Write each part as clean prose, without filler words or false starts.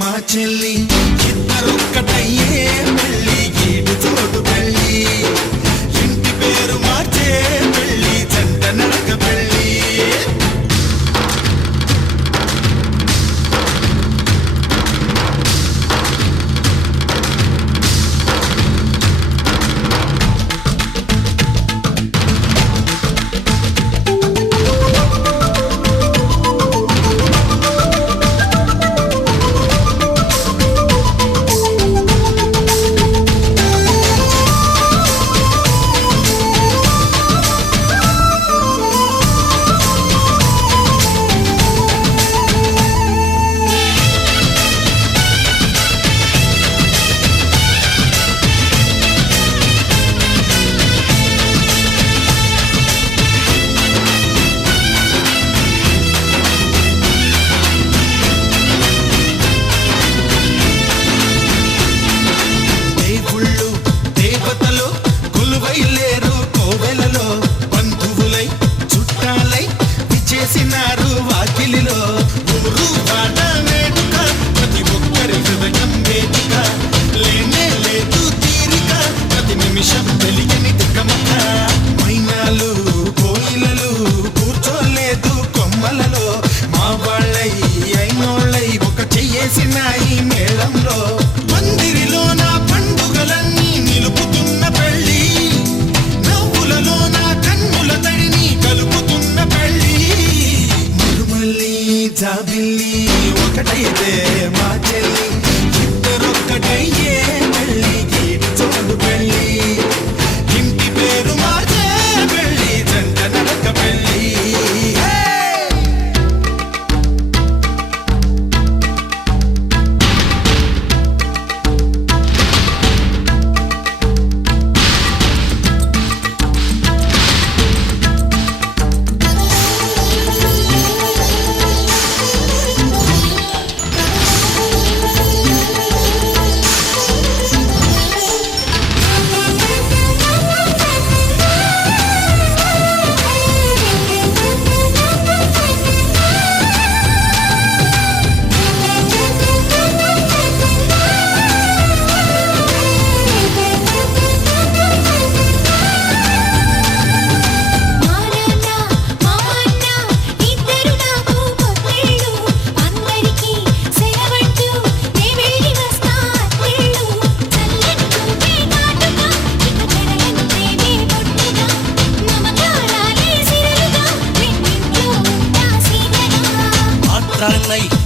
మా చెల్లి ఇద్దరొక్కటయ్యే పెళ్ళి ఈడు తోడు పెళ్ళి ఇంటి పేరు మార్చే పెళ్ళి జంట నడక పెళ్ళి వాకిలిలో ఊరు పాట వేడుక ప్రతి ఒక్కరి హృదయం వేదిక లేనే లేదు తీరిక ప్రతి నిమిషం తెలియని తికమక మైనాలు కోయిలలు కూర్చోలేదు కొమ్మలలో మా వాళ్ళై అయినోళ్ళై ఒక చెయ్యేసినాయి మేళంలో మందిరిలో నా పండుగలన్నీ నిలుపుతున్న పెళ్ళి నవ్వులలో నా కన్నుల తడిని కలుపుతున్న పెళ్ళి జాబిల్లి ఒకటైతే మా చెల్లి ఇద్దరొక్కటయ్యే పెళ్ళి ఈడు తోడు పెళ్ళి ఇంటి పేరు మార్చే పెళ్ళి జంట నడక పెళ్ళి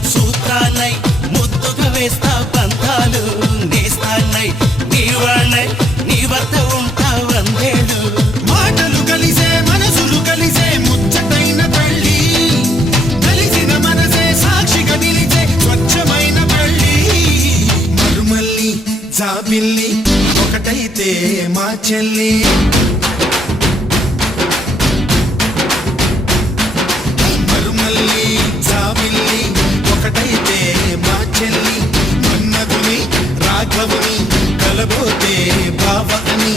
సూత్రాన్నై ముద్దుగా వేస్తా పంతాలు నేస్తాన్నై నీ వాళ్ళై నీ వద్ద ఉంటా వందేళ్ళు మాటలు కలిసే మనసులు కలిసే ముచ్చటైన పెళ్ళి కలిసిన మనసే సాక్షిగా నిలిచే స్వచ్ఛమైన పెళ్ళి మరుమల్లి జాబిల్లి ఒకటైతే మా చెల్లి ఒకటైతే మా చెల్లి మన్నదుని రాఘవుని కలబోతే బావ అని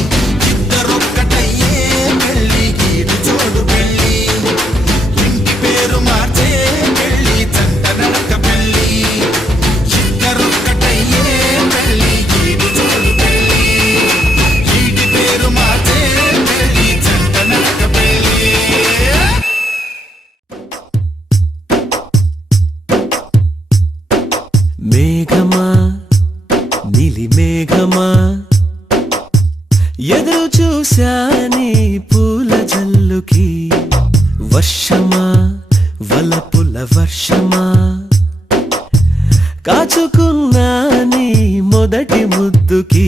ఇద్దరొక్కటయ్యే పెళ్ళి ఈడు తోడు పెళ్ళి ఇంటి పేరు మార్చే పెళ్ళి జంట నడక పెళ్ళి ఇద్దరొక్కటయ్యే పెళ్ళి ఈడు తోడు పెళ్ళి ఇంటి పేరు మార్చే పెళ్ళి జంట నడక పెళ్ళి మేఘమా నీలి మేఘమా ఎదురు చూశాని పూల జల్లుకి వర్షమా వలపుల వర్షమా కాచుకున్నాని మొదటి ముద్దుకి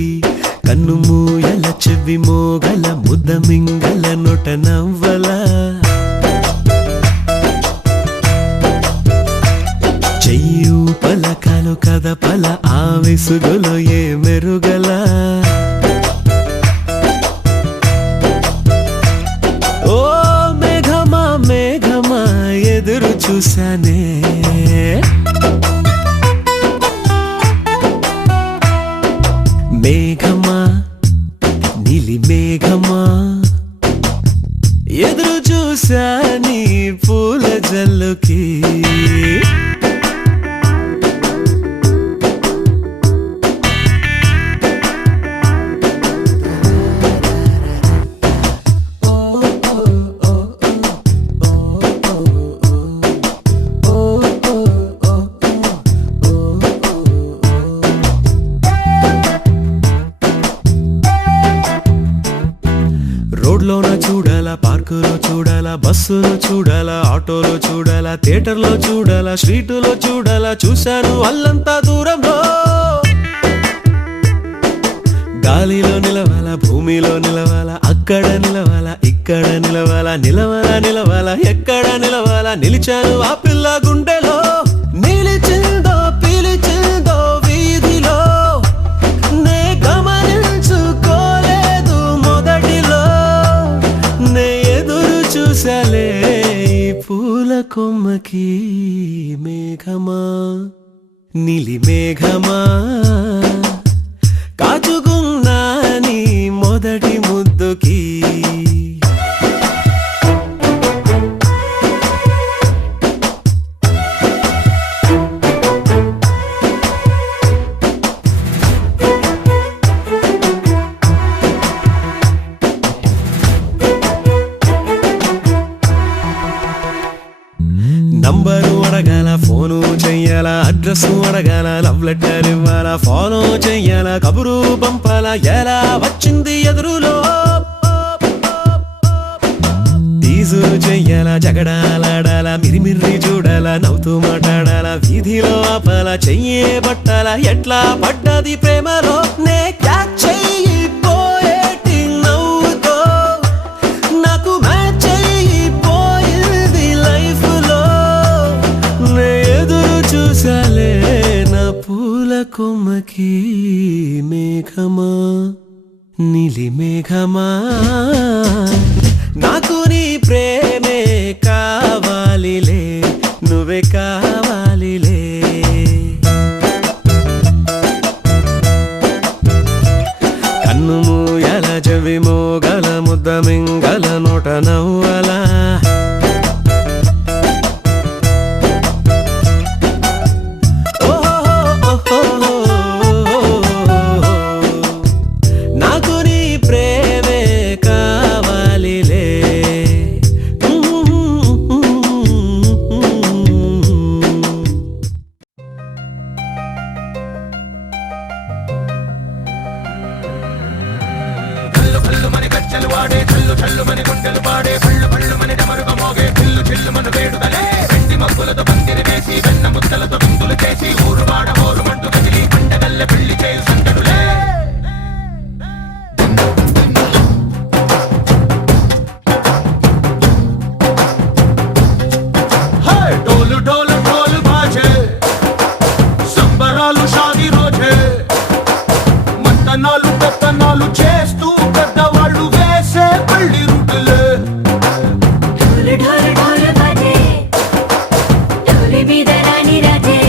కన్ను మూయల చెవి మోగల ముద్ద మింగల నొట నవ్వలా చెయ్యు పలకలు కదపల ఆ విసుగులో ఏ మెరుగల ఓ మేఘమా మేఘమా ఎదురు చూశానే మేఘమా నీలి మేఘమా ఎదురు చూశాని పూల జల్లుకి రోడ్లోన చూడాలా, పార్కులో చూడాలా, బస్సులో చూడాలా, ఆటోలో చూడాలా, థియేటర్లో చూడాలా, స్ట్రీటులో చూడాలా, చూశాను అల్లంతా దూరంలో. గాలిలో నిలవాలా, భూమిలో నిలవాలా, అక్కడ నిలవాలా, ఇక్కడ నిలవాలా, నిలవాలా నిలవాలా, ఎక్కడ నిలవాలా, నిలిచాను ఆ పిల్ల గుండెలో. నిలిచిందో పిలిచిందో వీధిలో, నే గమనించుకోలేదు మొదటిలో. నే ఎదురు చూసలే ఈ పూల కొమ్మకి. మేఘమా నీలి మేఘమా, కాచుకున్నా నీ మొదటి ముద్దుకి. నంబరు అడగాల, ఫోను చెయ్యాలా, అడ్రస్ అడగాల, లవ్ లెటర్ ఇవ్వాలా, ఫాలో చెయ్యాలా, కబురు పంపాలా, ఎలా వచ్చింది ఎదురులో. టీజు చెయ్యాలా, జగడాలాడాలా, మిరిమిర్రి చూడాలా, నవ్వుతూ మాట్లాడాలా, వీధిలో ఆపాలా, చెయ్యే పట్టాలా, ఎట్లా పడ్డది ప్రేమలో. నే క్యాచ్ చెయ్యిపోయేటి నవ్వుతో, నాకు మ్యాచ్ అయిపోయింది లైఫ్ లో. నే ఎదురు చూసాలే నా పూల కొమ్మకి. మేఘమా నీలి మేఘమా, నాకు నీ ప్రేమే కావాలిలే, నువ్వే కావాలిలే. కన్ను మూయల, చెవి మోగల, ముద్ద మింగల, నోట నవ్వలా, నాకు నీ ప్రేమే కావాలిలే. కల్లు కల్లు మని కచ్చలు వాడే, చల్లు చల్లు మని గుండెలు పాడే, పళ్ళు పళ్ళు మని డమరుగా మోగే, పిల్లు చిల్లు మన వేడుదలే. వెండి మబ్బులతో పందిరి వేసి, వెన్న ముద్దలతో విందులు చేసి, ఊరు వాడ ఊరు మంటు కదిలి, పండగల్లె పెళ్లి చేయు సందడులే. డోలు డోలు డోలు బాజే, సంబరాలు షాది రోజే, మంతనాలు పెత్తనాలు చేస్తూ పెద్దవాళ్ళు వేసే పెళ్లి రుటులే. ढोल ढोल ढोल बाजे, ढोली మీద రాణి రాజే,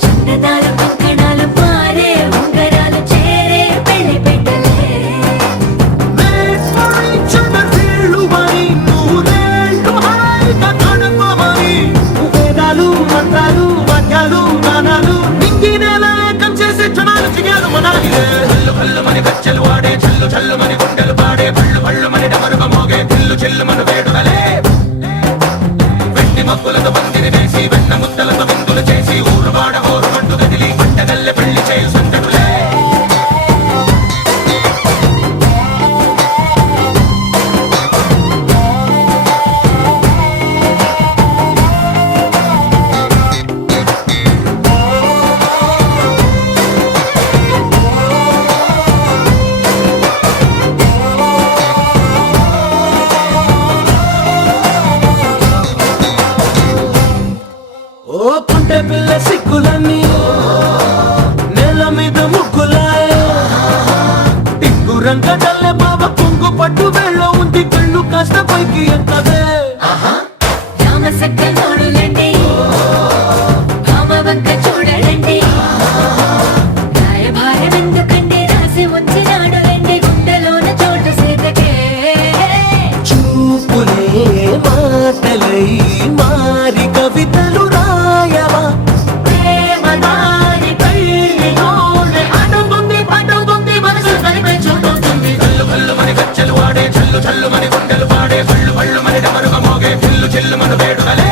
చందనాలు కంకణాలు మారే, ఉంగరాలు చేరే పెళ్లి పెట్టలే. Made for each other, వీళ్ళుమని, నూరేళ్ళు హాయిగా గడపమని, వేదాలు మంత్రాలు వాక్యాలు గానాలు నింగి నేల ఏకం చేసి క్షణాలు చిగాలు మనాలిలే. కల్లు కల్లు మని కచ్చలు వాడే, చల్లు చల్లు మని గుండెలు పాడే, పళ్ళు పళ్ళు మని డమరుగా మోగే, పిల్లు చిల్లు మన వేడుదలే. వెండి మబ్బులతో పందిరి వేసి, వెన్న ముద్దలతో విందులు చేసి, ఊరు వాడ ఊరు మంటు కదిలి, పంటగల్లె పెళ్లి చేయు సందడులే. ఓ పుంటె పిల్ల సిక్కులన్నీ నేల మీద ముగ్గులాయ, టిక్కు రంగడల్లె బాబ కొంగు పట్టు వెళ్ళ ఉంది, కళ్ళు కాస్త పైకి ఎక్కదే. రామ సక్క నోడులండి, భామ వంక చూడలండి, రాయభారం ఎందుకండి, రాసి వచ్చినాడులండి, గుండెలోన చోటు సీతకే. చూపులే మాటలై మారి కవితలు రాయవా, ప్రేమ దారి పెళ్లిలోనే అడుగుంది పడుగుంది, మనసు కలిపే చోటుంది. కల్లు కల్లు మని కచ్చలు వాడే, చల్లు చల్లు మని గుండెలు పాడే, పళ్ళు పళ్ళు మని డమరుగా మోగే, పిల్లు చిల్లు మన వేడుదలే.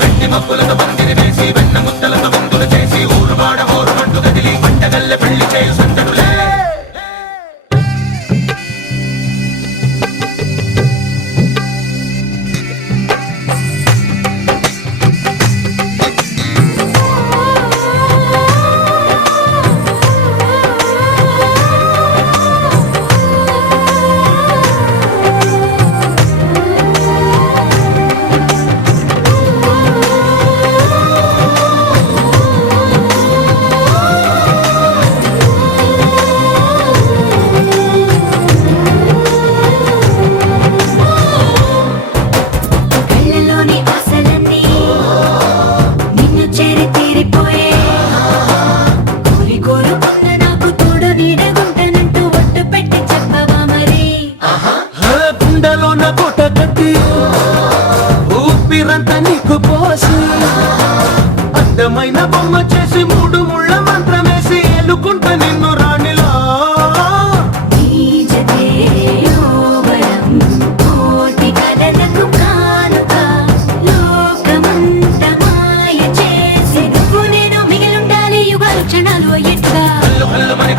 వెండి మబ్బులతో పందిరి వేసి, వెన్న ముద్దలతో విందులు చేసి, ఊరు వాడ ఊరు మంటు కదిలి, పంటగల్లె పెళ్లి చేయు సందడులే. పోసి అందమైన బొమ్మ చేసి మూడు ముళ్ళ మంత్రమేసి ఎలుకుంట నిన్ను రాణిలా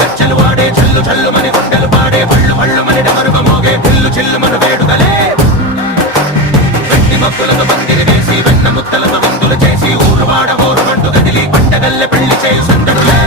గచ్చలు వాడే చల్లు చల్లు మని గుండెలు పాడే పళ్ళు పళ్ళు మని డమరుగ మోగే పిల్లు చిల్లు మన వేడుకలే వెండి మక్కులతో పందిరి వేసి వెన్న ముత్తలతో వంతులు చేసి ఊరు వాడ ఊరు మంటు కదిలి పండగల్లె పెళ్లి చేయి సుందరులే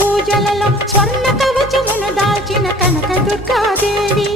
పూజలలో స్వర్ణ కవచమును దాల్చిన కనక దుర్గాదేవి